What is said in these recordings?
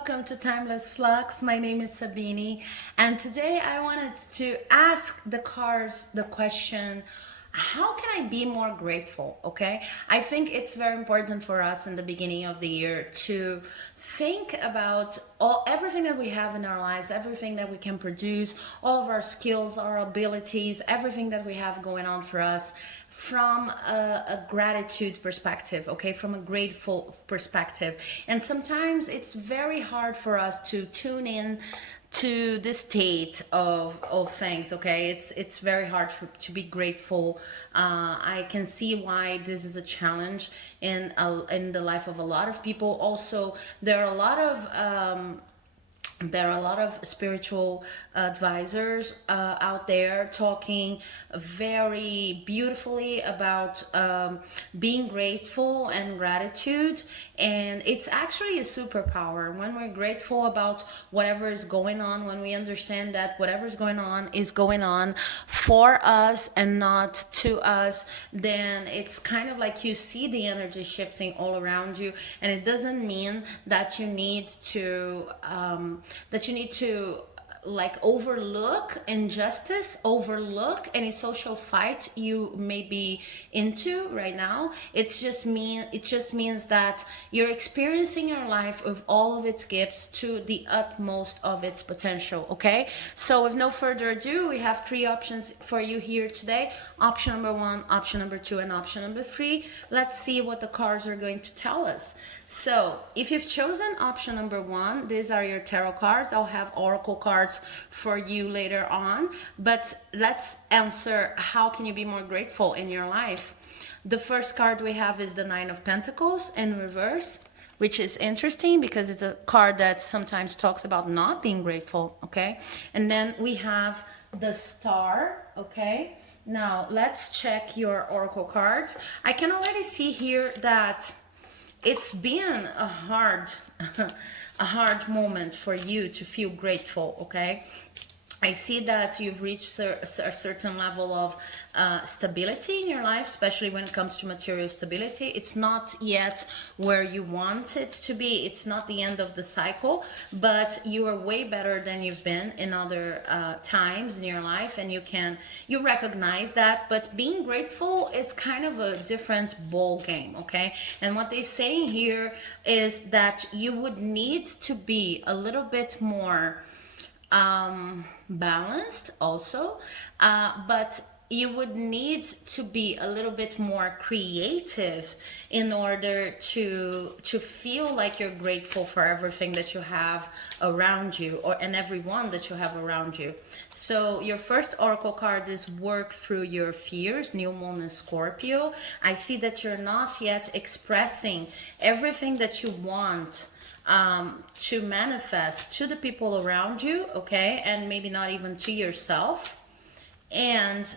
welcome to Timeless Flux. My name is Sabine, and today I wanted to ask the cards the question, how can I be more grateful? Okay, I think it's very important for us in the beginning of the year to think about everything that we have in our lives, everything that we can produce, all of our skills, our abilities, everything that we have going on for us from a gratitude perspective, okay, from a grateful perspective. And sometimes it's very hard for us to tune in to the state of things, okay. It's very hard to be grateful. I can see why this is a challenge in the life of a lot of people. Also, there are a lot of spiritual advisors out there talking very beautifully about being grateful and gratitude. And it's actually a superpower when we're grateful about whatever is going on, when we understand that whatever is going on for us and not to us. Then it's kind of like you see the energy shifting all around you, and it doesn't mean that you need to like overlook injustice, overlook any social fight you may be into right now. It just means that you're experiencing your life with all of its gifts to the utmost of its potential. Okay, so with no further ado, we have three options for you here today: option number one, option number two, and option number three. Let's see what the cards are going to tell us. So if you've chosen option number one, these are your tarot cards. I'll have oracle cards for you later on, but let's answer, how can you be more grateful in your life? The first card we have is the Nine of Pentacles in reverse, which is interesting because it's a card that sometimes talks about not being grateful, okay? And then we have the Star, okay? Now let's check your oracle cards. I can already see here that it's been a hard a hard moment for you to feel grateful, okay? I see that you've reached a certain level of stability in your life, especially when it comes to material stability. It's not yet where you want it to be. It's not the end of the cycle, but you are way better than you've been in other times in your life, and you recognize that. But being grateful is kind of a different ball game, okay? And what they're saying here is that you would need to be a little bit more balanced also, but you would need to be a little bit more creative in order to feel like you're grateful for everything that you have around you, and everyone that you have around you. So your first oracle card is work through your fears, new moon in Scorpio. I see that you're not yet expressing everything that you want to manifest to the people around you, okay, and maybe not even to yourself. And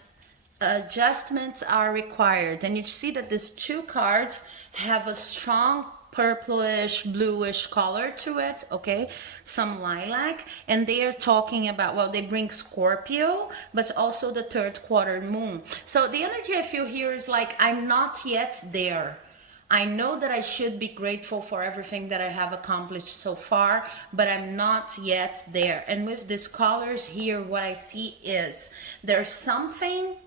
adjustments are required. And you see that these two cards have a strong purplish bluish color to it, okay, some lilac. And they are talking about, well, they bring Scorpio, but also the third quarter moon. So the energy I feel here is like, I'm not yet there. I know that I should be grateful for everything that I have accomplished so far, but I'm not yet there. And with these colors here, what I see is there's something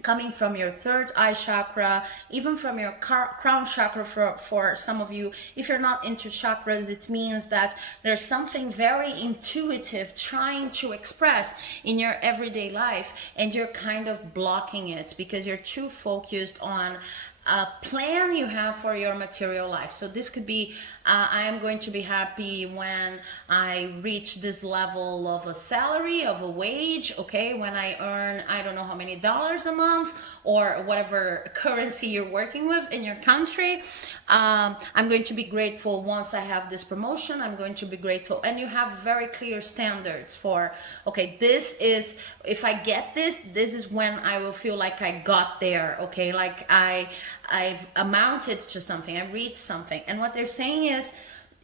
coming from your third eye chakra, even from your crown chakra for some of you. If you're not into chakras, it means that there's something very intuitive trying to express in your everyday life, and you're kind of blocking it because you're too focused on a plan you have for your material life. So this could be, I am going to be happy when I reach this level of a salary, of a wage, okay, when I earn, I don't know how many dollars a month, or whatever currency you're working with in your country. I'm going to be grateful once I have this promotion. I'm going to be grateful. And you have very clear standards for, okay, this is, if I get this, this is when I will feel like I got there, okay, like I've amounted to something, I reached something. And what they're saying is,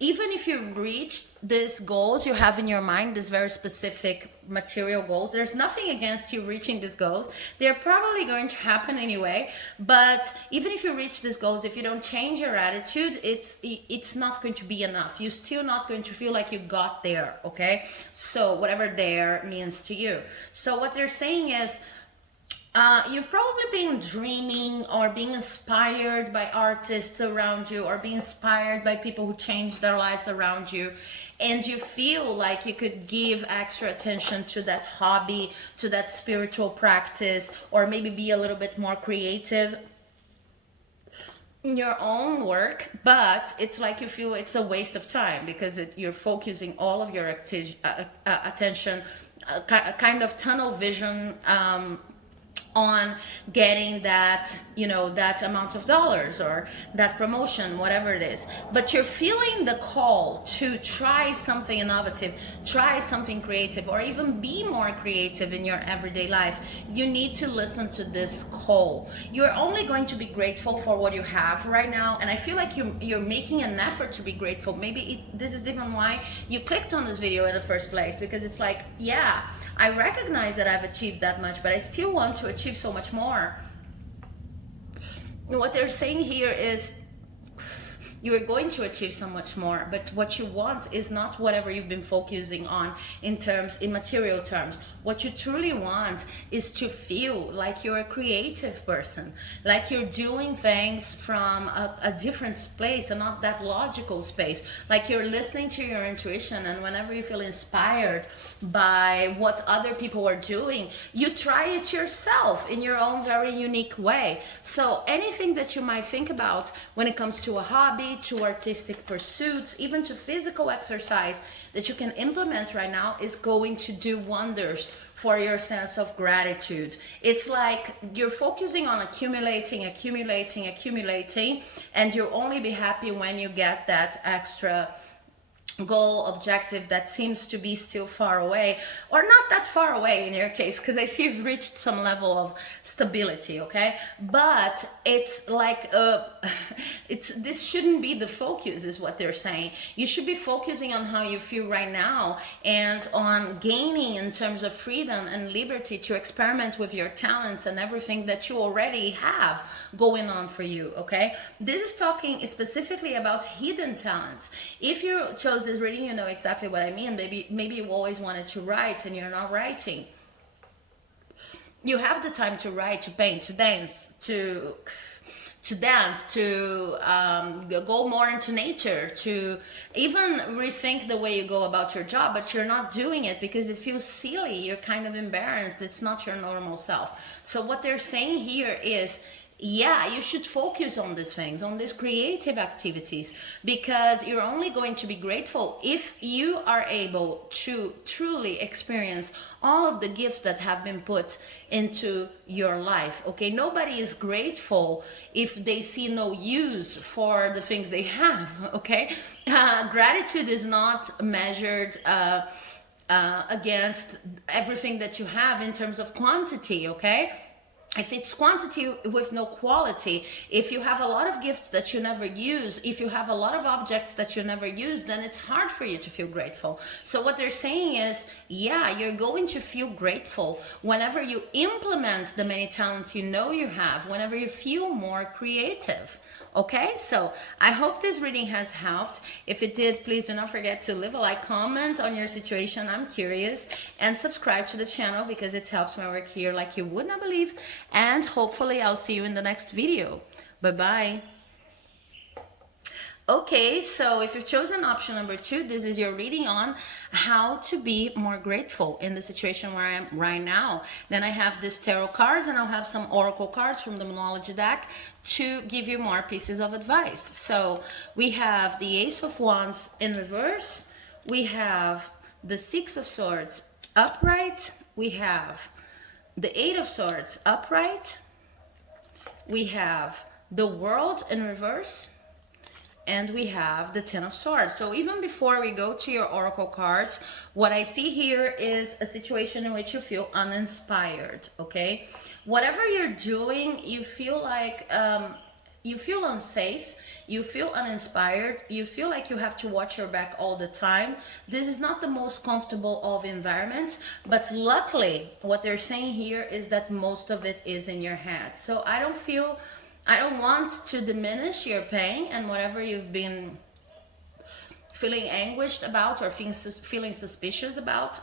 even if you reach these goals you have in your mind, these very specific material goals, there's nothing against you reaching these goals. They're probably going to happen anyway. But even if you reach these goals, if you don't change your attitude, it's not going to be enough. You're still not going to feel like you got there. Okay, so whatever there means to you. So what they're saying is, you've probably been dreaming or being inspired by artists around you, or being inspired by people who changed their lives around you, and you feel like you could give extra attention to that hobby, to that spiritual practice, or maybe be a little bit more creative in your own work, but it's like you feel it's a waste of time because you're focusing all of your attention, kind of tunnel vision, on getting that, that amount of dollars or that promotion, whatever it is. But you're feeling the call to try something innovative, try something creative, or even be more creative in your everyday life. You need to listen to this call. You're only going to be grateful for what you have right now, and I feel like you're making an effort to be grateful. Maybe this is even why you clicked on this video in the first place, because it's like, yeah, I recognize that I've achieved that much, but I still want to achieve so much more. What they're saying here is, you are going to achieve so much more, but what you want is not whatever you've been focusing on in material terms. What you truly want is to feel like you're a creative person, like you're doing things from a different place and not that logical space, like you're listening to your intuition, and whenever you feel inspired by what other people are doing, you try it yourself in your own very unique way. So anything that you might think about when it comes to a hobby, to artistic pursuits, even to physical exercise that you can implement right now is going to do wonders for your sense of gratitude. It's like you're focusing on accumulating, and you'll only be happy when you get that extra goal, objective that seems to be still far away, or not that far away in your case, because I see you've reached some level of stability. Okay, but it's like this shouldn't be the focus, is what they're saying. You should be focusing on how you feel right now, and on gaining in terms of freedom and liberty to experiment with your talents and everything that you already have going on for you. Okay, this is talking specifically about hidden talents. If you chose this reading, you know exactly what I mean. Maybe you always wanted to write and you're not writing. You have the time to write, to paint, to dance, to go more into nature, to even rethink the way you go about your job, but you're not doing it because it feels silly. You're kind of embarrassed. It's not your normal self. So what they're saying here is, yeah, you should focus on these things, on these creative activities, because you're only going to be grateful if you are able to truly experience all of the gifts that have been put into your life. Okay, nobody is grateful if they see no use for the things they have. Okay, gratitude is not measured against everything that you have in terms of quantity. Okay, if it's quantity with no quality, if you have a lot of gifts that you never use, if you have a lot of objects that you never use, then it's hard for you to feel grateful. So what they're saying is, yeah, you're going to feel grateful whenever you implement the many talents you know you have, whenever you feel more creative. Okay, so I hope this reading has helped. If it did, please do not forget to leave a like, comment on your situation. I'm curious, and subscribe to the channel because it helps my work here like you would not believe. And hopefully I'll see you in the next video. Bye-bye. Okay, so if you've chosen option number 2, this is your reading on how to be more grateful in the situation where I am right now. Then I have this tarot cards, and I'll have some oracle cards from the Monology deck to give you more pieces of advice. So we have the Ace of Wands in reverse. We have the Six of Swords upright. We have the Eight of Swords upright. We have the World in reverse. And we have the Ten of Swords. So even before we go to your oracle cards, what I see here is a situation in which you feel uninspired. Okay, whatever you're doing, you feel like you feel unsafe, you feel uninspired, you feel like you have to watch your back all the time. This is not the most comfortable of environments, but luckily what they're saying here is that most of it is in your head. So I don't want to diminish your pain and whatever you've been feeling anguished about or feeling suspicious about.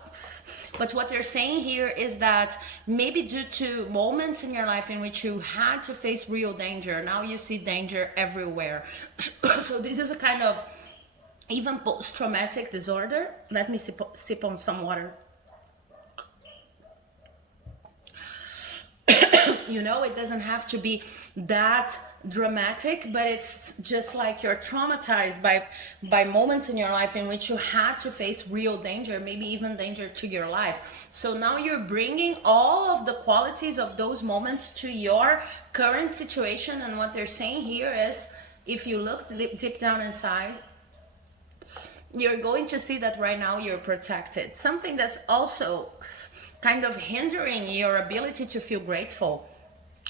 But what they're saying here is that maybe due to moments in your life in which you had to face real danger, now you see danger everywhere. So this is a kind of even post-traumatic disorder. Let me sip on some water. You know, it doesn't have to be that dramatic, but it's just like you're traumatized by moments in your life in which you had to face real danger, maybe even danger to your life. So now you're bringing all of the qualities of those moments to your current situation. And what they're saying here is, if you look deep down inside, you're going to see that right now you're protected. Something that's also kind of hindering your ability to feel grateful.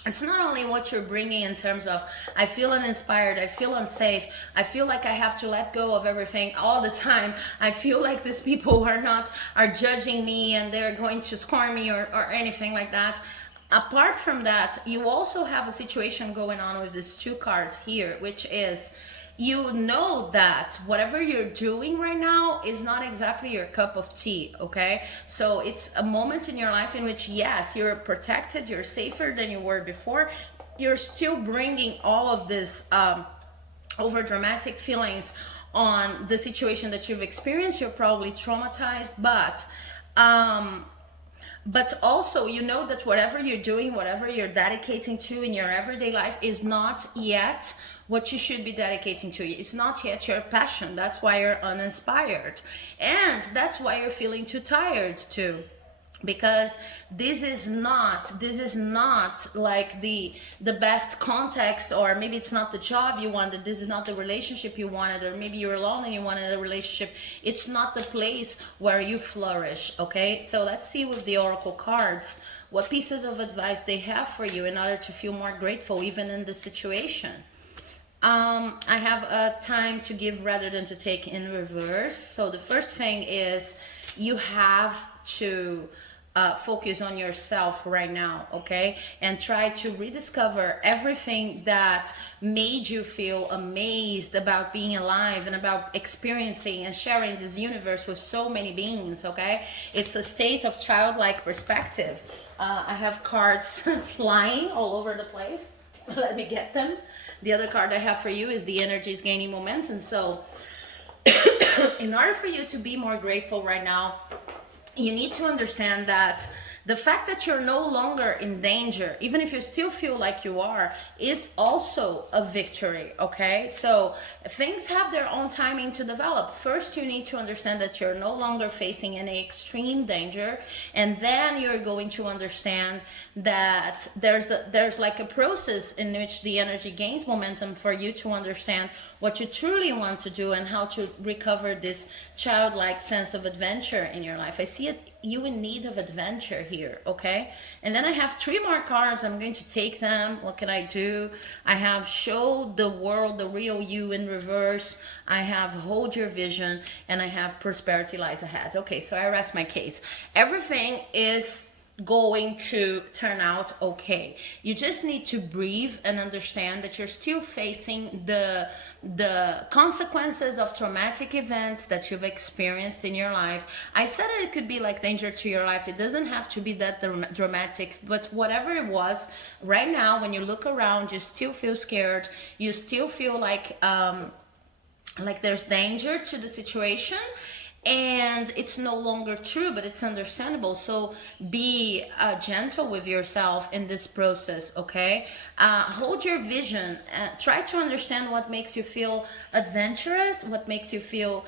It's not only what you're bringing in terms of, I feel uninspired, I feel unsafe, I feel like I have to let go of everything all the time, I feel like these people are judging me and they're going to scorn me or anything like that. Apart from that, you also have a situation going on with these two cards here, which is, you know that whatever you're doing right now is not exactly your cup of tea, okay? So it's a moment in your life in which, yes, you're protected, you're safer than you were before. You're still bringing all of this over dramatic feelings on the situation that you've experienced. You're probably traumatized, but also you know that whatever you're doing, whatever you're dedicating to in your everyday life is not yet what you should be dedicating to. It's not yet your passion. That's why you're uninspired. And that's why you're feeling too tired too. Because this is not like the best context, or maybe it's not the job you wanted, this is not the relationship you wanted, or maybe you're alone and you wanted a relationship. It's not the place where you flourish, okay? So let's see with the oracle cards what pieces of advice they have for you in order to feel more grateful even in this situation. I have a time to give rather than to take in reverse. So the first thing is, you have to focus on yourself right now, okay? And try to rediscover everything that made you feel amazed about being alive and about experiencing and sharing this universe with so many beings, okay? It's a state of childlike perspective. I have cards flying all over the place. Let me get them. The other card I have for you is the energy is gaining momentum. So in order for you to be more grateful right now, you need to understand that the fact that you're no longer in danger, even if you still feel like you are, is also a victory, okay? So things have their own timing to develop. First, you need to understand that you're no longer facing any extreme danger, and then you're going to understand that there's like a process in which the energy gains momentum for you to understand what you truly want to do and how to recover this childlike sense of adventure in your life. I see it, you in need of adventure here, okay? And then I have 3 more cards. I'm going to take them. What can I do? I have show the world the real you in reverse. I have hold your vision, and I have prosperity lies ahead. Okay, so I rest my case. Everything is going to turn out okay. You just need to breathe and understand that you're still facing the consequences of traumatic events that you've experienced in your life. I said it could be like danger to your life. It doesn't have to be that dramatic, but whatever it was, right now when you look around, you still feel scared. You still feel like there's danger to the situation. And it's no longer true, but it's understandable. So be gentle with yourself in this process, okay? Hold your vision. Try to understand what makes you feel adventurous, what makes you feel...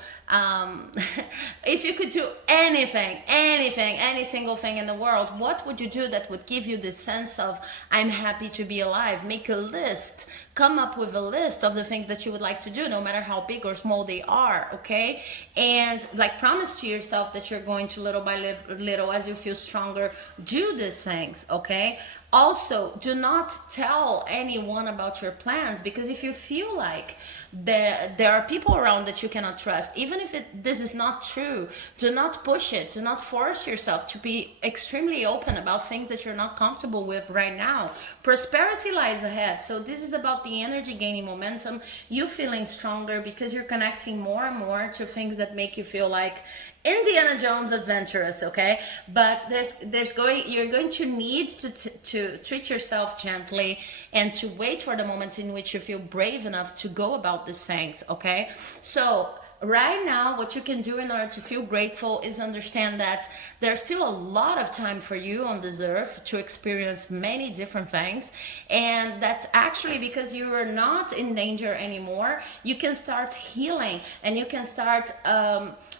if you could do anything, any single thing in the world, what would you do that would give you this sense of, I'm happy to be alive? Make a list. Come up with a list of the things that you would like to do, no matter how big or small they are, okay? And promise to yourself that you're going to, little by little, as you feel stronger, do these things, okay? Also, do not tell anyone about your plans, because if you feel like there are people around that you cannot trust, even if this is not true, do not push it. Do not force yourself to be extremely open about things that you're not comfortable with right now. Prosperity lies ahead. So this is about the energy gaining momentum, you feeling stronger because you're connecting more and more to things that make you feel like Indiana Jones adventurous, okay? But you're going to need to treat yourself gently and to wait for the moment in which you feel brave enough to go about these things, okay? So right now, what you can do in order to feel grateful is understand that there's still a lot of time for you on this earth to experience many different things, and that actually, because you are not in danger anymore, you can start healing, and you can start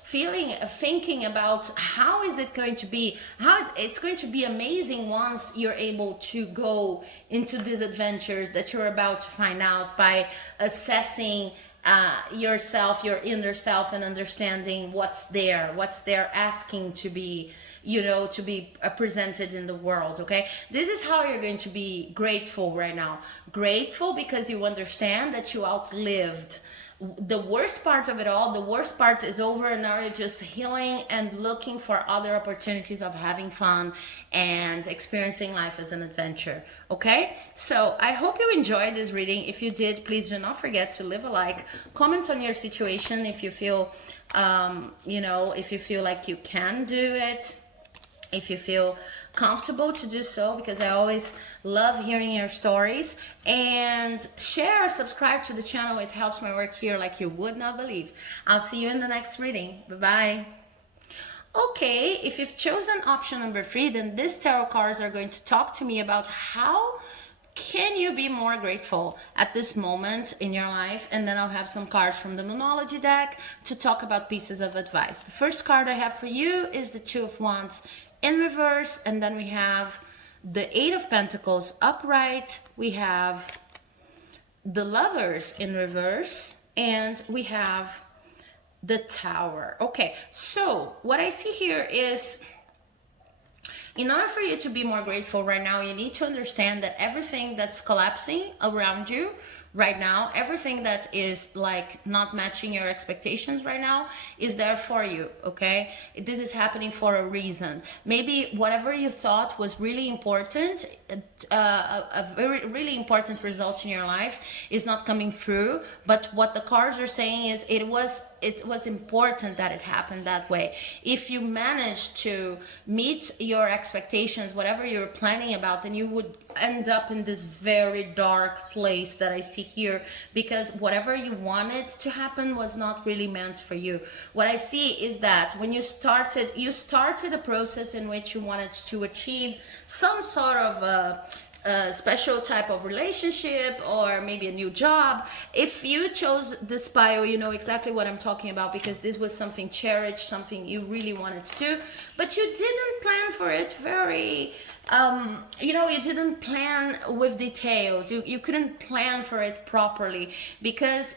thinking about how is it going to be, how it's going to be amazing once you're able to go into these adventures that you're about to find out by assessing yourself, your inner self, and understanding what's there asking to be, to be presented in the world. Okay, this is how you're going to be grateful right now. Grateful because you understand that you outlived the worst part of it all. The worst part is over, and now you're just healing and looking for other opportunities of having fun and experiencing life as an adventure. Okay, so I hope you enjoyed this reading. If you did, please do not forget to leave a like, comment on your situation if you feel if you feel like you can do it, if you feel comfortable to do so, because I always love hearing your stories. And share, subscribe to the channel. It helps my work here like you would not believe. I'll see you in the next reading. Bye-bye. Okay, if you've chosen option number 3, then these tarot cards are going to talk to me about how can you be more grateful at this moment in your life. And then I'll have some cards from the Moonology deck to talk about pieces of advice. The first card I have for you is the Two of Wands in reverse, and then we have the Eight of Pentacles upright, we have the Lovers in reverse, and we have the Tower. Okay, so what I see here is, in order for you to be more grateful right now, you need to understand that everything that's collapsing around you right now, everything that is like not matching your expectations right now, is there for you. Okay, this is happening for a reason. Maybe whatever you thought was really important, a very really important result in your life is not coming through, but what the cards are saying is it was important that it happened that way. If you manage to meet your expectations, whatever you're planning about, then you would end up in this very dark place that I see here, because whatever you wanted to happen was not really meant for you. What I see is that when you started a process in which you wanted to achieve some sort of a special type of relationship, or maybe a new job. If you chose this pile, you know exactly what I'm talking about, because this was something cherished, something you really wanted to do, but you didn't plan for it very you didn't plan with details. You couldn't plan for it properly, because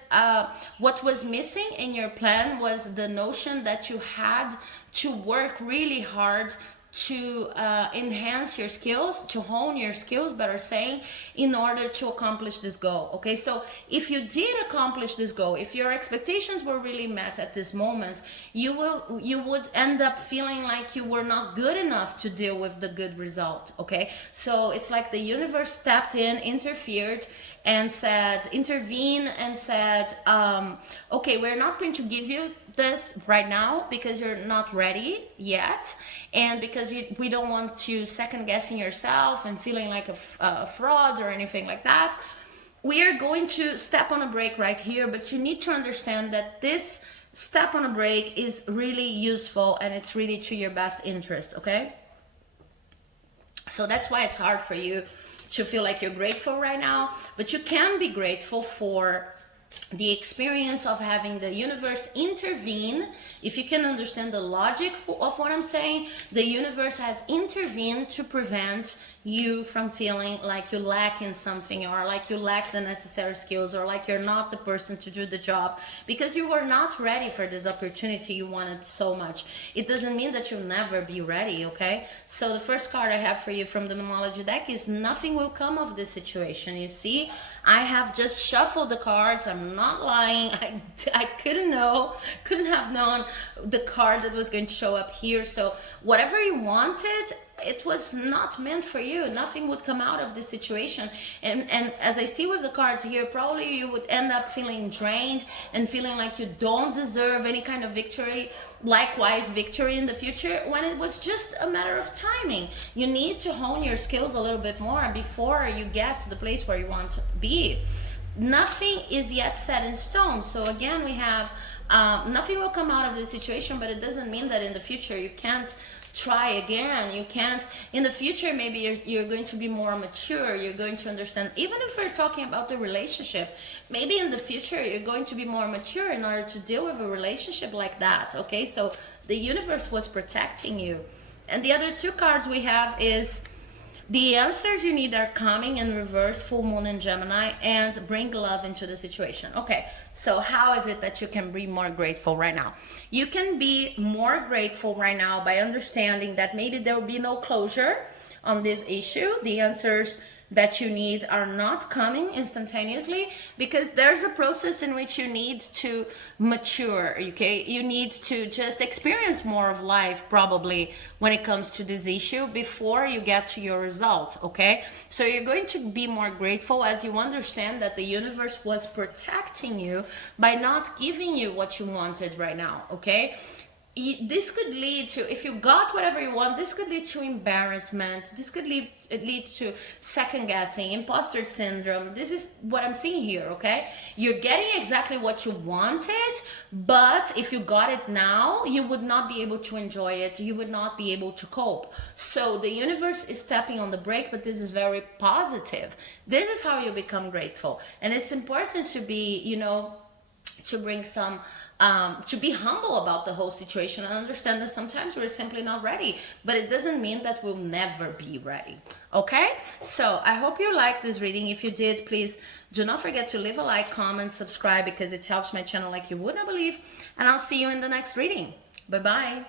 what was missing in your plan was the notion that you had to work really hard to enhance your skills, to hone your skills, better saying, in order to accomplish this goal. Okay, so if you did accomplish this goal, if your expectations were really met at this moment, you would end up feeling like you were not good enough to deal with the good result. Okay, so it's like the universe stepped in, intervened and said, okay, we're not going to give you this right now because you're not ready yet, and because we don't want to second guessing yourself and feeling like a fraud or anything like that. We are going to step on a break right here, but you need to understand that this step on a break is really useful and it's really to your best interest. Okay, so that's why it's hard for you to feel like you're grateful right now, but you can be grateful for the experience of having the universe intervene. If you can understand the logic of what I'm saying, the universe has intervened to prevent you from feeling like you lack in something, or like you lack the necessary skills, or like you're not the person to do the job, because you were not ready for this opportunity you wanted so much. It doesn't mean that you'll never be ready, okay? So the first card I have for you from the numerology deck is nothing will come of this situation. You see, I have just shuffled the cards. I'm not lying. I couldn't have known the card that was going to show up here. So whatever you wanted, it was not meant for you. Nothing would come out of this situation. And as I see with the cards here, probably you would end up feeling drained and feeling like you don't deserve any kind of victory, likewise victory in the future, when it was just a matter of timing. You need to hone your skills a little bit more before you get to the place where you want to be. Nothing is yet set in stone. So again, we have nothing will come out of this situation, but it doesn't mean that in the future you can't try again. You can't in the future. Maybe you're going to be more mature. You're going to understand, even if we're talking about the relationship, maybe in the future you're going to be more mature in order to deal with a relationship like that. Okay, so the universe was protecting you. And the other two cards we have is the answers you need are coming in reverse, full moon in Gemini, and bring love into the situation. Okay, so how is it that you can be more grateful right now? You can be more grateful right now by understanding that maybe there will be no closure on this issue. The answers that you need are not coming instantaneously, because there's a process in which you need to mature. Okay, you need to just experience more of life probably when it comes to this issue before you get to your result. Okay, so you're going to be more grateful as you understand that the universe was protecting you by not giving you what you wanted right now. Okay, this could lead to, if you got whatever you want, this could lead to embarrassment. This could lead to second guessing, imposter syndrome. This is what I'm seeing here. Okay, you're getting exactly what you wanted, but if you got it now, you would not be able to enjoy it. You would not be able to cope. So the universe is stepping on the brake, but this is very positive. This is how you become grateful. And it's important to be, to bring some to be humble about the whole situation and understand that sometimes we're simply not ready, but it doesn't mean that we'll never be ready. Okay, so I hope you liked this reading. If you did, please do not forget to leave a like, comment, subscribe, because it helps my channel like you would not believe. And I'll see you in the next reading. Bye bye.